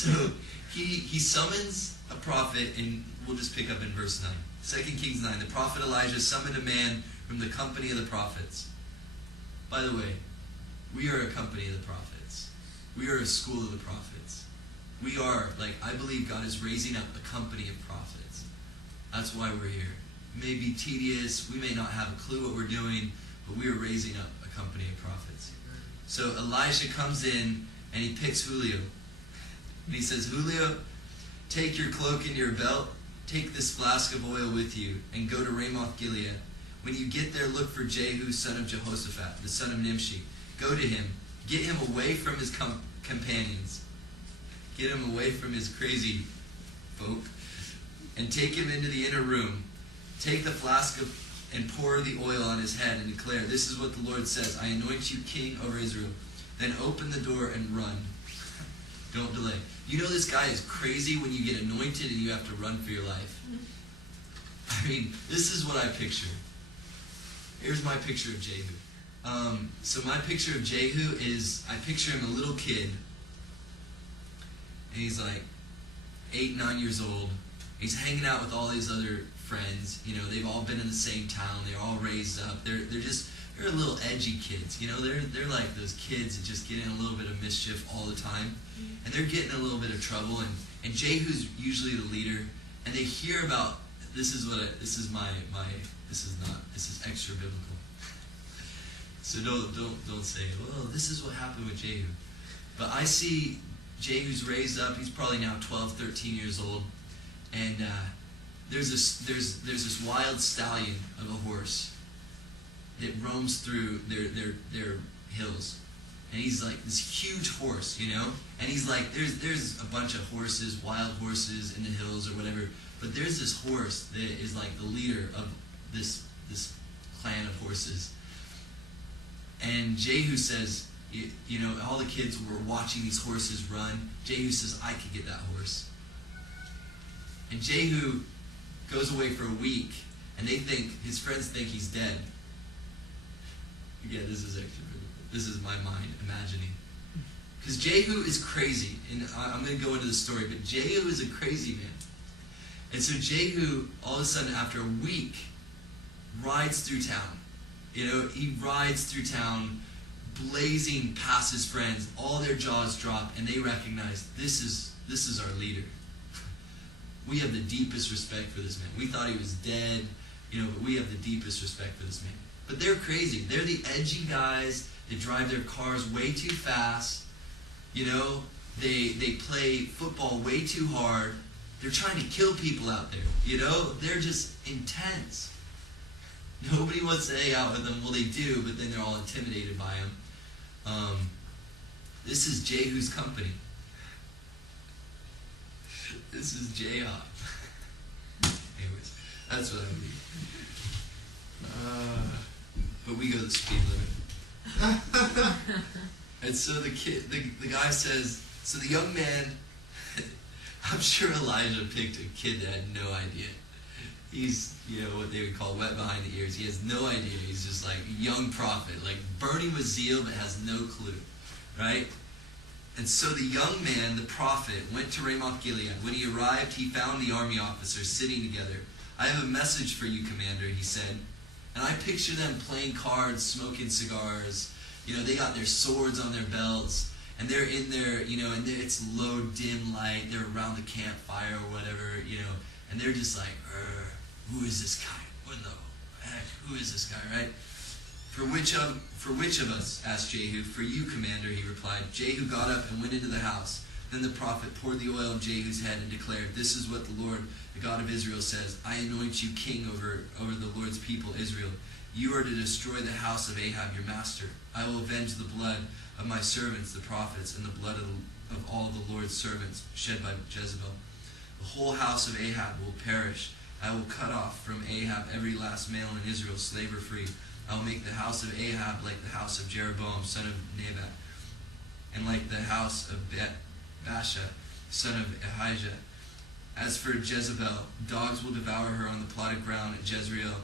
So he summons a prophet, and we'll just pick up in verse 9. 2 Kings 9, the prophet Elijah summoned a man from the company of the prophets. By the way, we are a company of the prophets. We are a school of the prophets. We are, I believe God is raising up a company of prophets. That's why we're here. It may be tedious, we may not have a clue what we're doing, but we are raising up a company of prophets. So Elisha comes in, and he picks Julio. And he says, Julio, take your cloak and your belt, take this flask of oil with you, and go to Ramoth Gilead. When you get there, look for Jehu, son of Jehoshaphat, the son of Nimshi. Go to him. Get him away from his companions. Get him away from his crazy folk. And take him into the inner room. Take the flask and pour the oil on his head and declare, this is what the Lord says, I anoint you king over Israel. Then open the door and run. Don't delay. You know this guy is crazy when you get anointed and you have to run for your life. I mean, this is what I picture. Here's my picture of Jehu. So my picture of Jehu is, I picture him a little kid. And he's 8, 9 years old. He's hanging out with all these other friends. You know, they've all been in the same town. They're all raised up. They're little edgy kids. You know, they're like those kids that just get in a little bit of mischief all the time. And they're getting a little bit of trouble. And Jehu's usually the leader. And they hear about, this is extra biblical. So don't say, well, this is what happened with Jehu. But I see Jehu's raised up. He's probably now 12, 13 years old. And there's this wild stallion of a horse that roams through their hills. And he's like this huge horse, you know? And he's like, there's a bunch of horses, wild horses in the hills or whatever. But there's this horse that is like the leader of this clan of horses. And Jehu says, you know, all the kids were watching these horses run. Jehu says, I could get that horse. And Jehu goes away for a week, and his friends think he's dead. Yeah, this is extra. This is my mind imagining. Because Jehu is crazy, and I'm going to go into the story, but Jehu is a crazy man. And so Jehu, all of a sudden, after a week, rides through town. You know, he rides through town, blazing past his friends. All their jaws drop, and they recognize this is our leader. We have the deepest respect for this man. We thought he was dead, you know, but we have the deepest respect for this man. But they're crazy. They're the edgy guys. They drive their cars way too fast. You know, they play football way too hard. They're trying to kill people out there. You know, they're just intense. Nobody wants to hang out with them. Well, they do, but then they're all intimidated by him. This is Jehu's company. This is J-Hop. Anyways, that's what I believe. But we go the speed limit. And so the guy says, so the young man, I'm sure Elijah picked a kid that had no idea. He's, you know, what they would call wet behind the ears. He has no idea. He's just like a young prophet, like burning with zeal but has no clue, right? And so the young man, the prophet, went to Ramoth Gilead. When he arrived, he found the army officers sitting together. I have a message for you, Commander, he said. And I picture them playing cards, smoking cigars. You know, they got their swords on their belts. And they're in there, you know, and it's low, dim light. They're around the campfire or whatever, you know. And they're just like, who is this guy? What in the heck? Who is this guy, right? For which of us? Asked Jehu. For you, Commander, he replied. Jehu got up and went into the house. Then the prophet poured the oil on Jehu's head and declared, this is what the Lord, the God of Israel, says. I anoint you king over the Lord's people, Israel. You are to destroy the house of Ahab, your master. I will avenge the blood of my servants, the prophets, and the blood of all the Lord's servants shed by Jezebel. The whole house of Ahab will perish. I will cut off from Ahab every last male in Israel, slave or free. I will make the house of Ahab like the house of Jeroboam, son of Nebat, and like the house of Baasha, son of Ahijah. As for Jezebel, dogs will devour her on the plotted ground at Jezreel,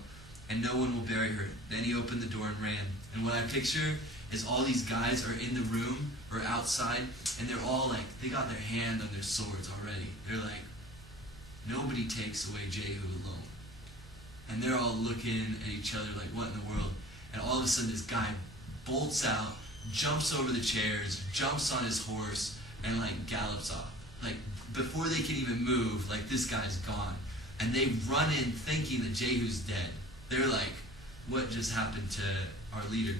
and no one will bury her. Then he opened the door and ran. And what I picture is all these guys are in the room or outside, and they're all like, they got their hand on their swords already. They're like, nobody takes away Jehu alone. And they're all looking at each other like, what in the world? And all of a sudden this guy bolts out, jumps over the chairs, jumps on his horse, and like gallops off. Like, before they can even move, like, this guy's gone. And they run in thinking that Jehu's dead. They're like, what just happened to our leader?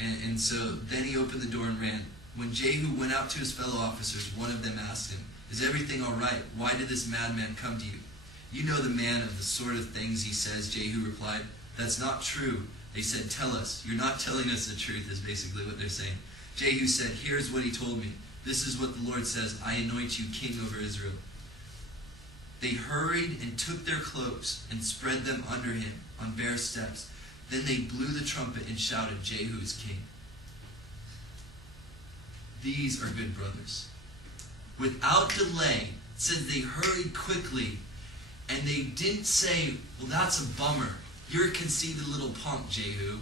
And so then he opened the door and ran. When Jehu went out to his fellow officers, one of them asked him, is everything all right? Why did this madman come to you? You know the man of the sort of things he says, Jehu replied. That's not true. They said, tell us. You're not telling us the truth, is basically what they're saying. Jehu said, here's what he told me. This is what the Lord says, I anoint you king over Israel. They hurried and took their cloaks and spread them under him on bare steps. Then they blew the trumpet and shouted, Jehu is king. These are good brothers. Without delay, it says they hurried quickly, and they didn't say, well, that's a bummer. You're a conceited little punk, Jehu.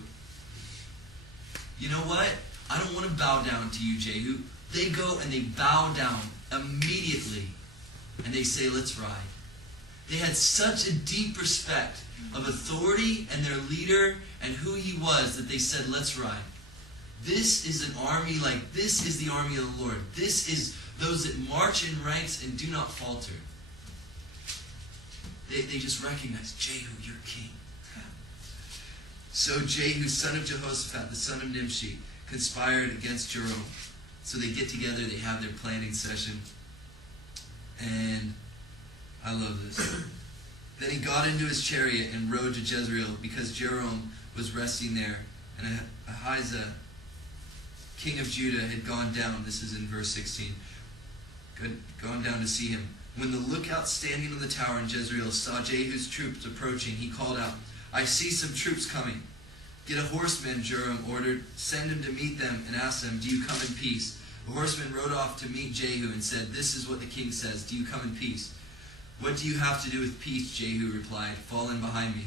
You know what? I don't want to bow down to you, Jehu. They go and they bow down immediately, and they say, let's ride. They had such a deep respect of authority and their leader and who he was that they said, let's ride. This is an army like, this is the army of the Lord. This is those that march in ranks and do not falter. They just recognize, Jehu, you're king. So Jehu, son of Jehoshaphat, the son of Nimshi, conspired against Joram. So they get together, they have their planning session. And I love this. Then he got into his chariot and rode to Jezreel because Joram was resting there. And Ahijah, king of Judah, had gone down. This is in verse 16. Gone down to see him. When the lookout standing on the tower in Jezreel saw Jehu's troops approaching, he called out, I see some troops coming. Get a horseman, Joram ordered. Send him to meet them and ask them, do you come in peace? The horseman rode off to meet Jehu and said, this is what the king says, do you come in peace? What do you have to do with peace? Jehu replied, fall in behind me.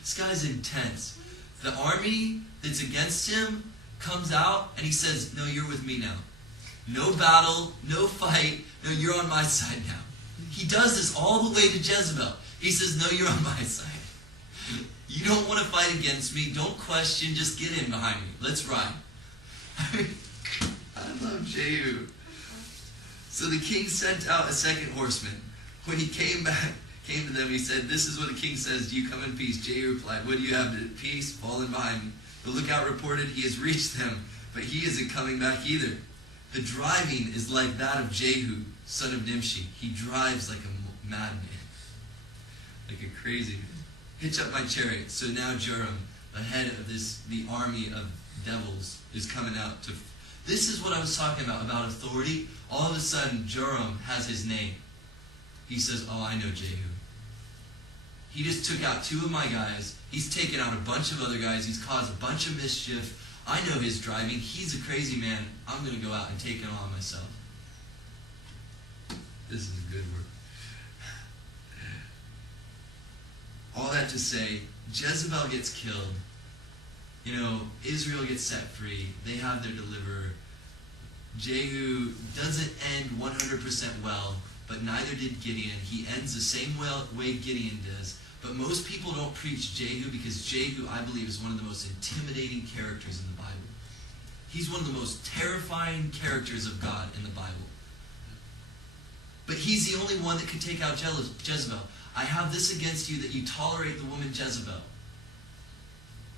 This guy's intense. The army that's against him comes out and he says, no, you're with me now. No battle, no fight, no, you're on my side now. He does this all the way to Jezebel. He says, no, you're on my side. You don't want to fight against me. Don't question. Just get in behind me. Let's ride. I love Jehu. So the king sent out a second horseman. When he came to them, he said, this is what the king says. Do you come in peace? Jehu replied, what do you have to peace? Fall in behind me. The lookout reported he has reached them, but he isn't coming back either. The driving is like that of Jehu, son of Nimshi. He drives like a madman. Like a crazy man. Hitch up my chariot. So now Joram, the head of the army of devils, is coming out to... This is what I was talking about authority. All of a sudden, Joram has his name. He says, oh, I know Jehu. He just took out 2 of my guys. He's taken out a bunch of other guys. He's caused a bunch of mischief. I know his driving. He's a crazy man. I'm going to go out and take it on myself. This is a good word. All that to say, Jezebel gets killed. Israel gets set free. They have their deliverer. Jehu doesn't end 100% well, but neither did Gideon. He ends the same way Gideon does. But most people don't preach Jehu because Jehu, I believe, is one of the most intimidating characters in the Bible. He's one of the most terrifying characters of God in the Bible. But he's the only one that could take out Jezebel. I have this against you that you tolerate the woman Jezebel,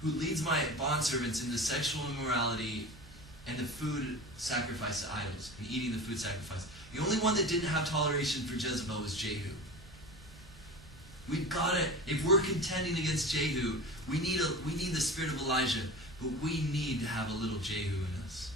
who leads my bondservants into sexual immorality and the food sacrifice to idols, and eating the food sacrifice. The only one that didn't have toleration for Jezebel was Jehu. We've got to, if we're contending against Jehu, we need the spirit of Elijah, but we need to have a little Jehu in us.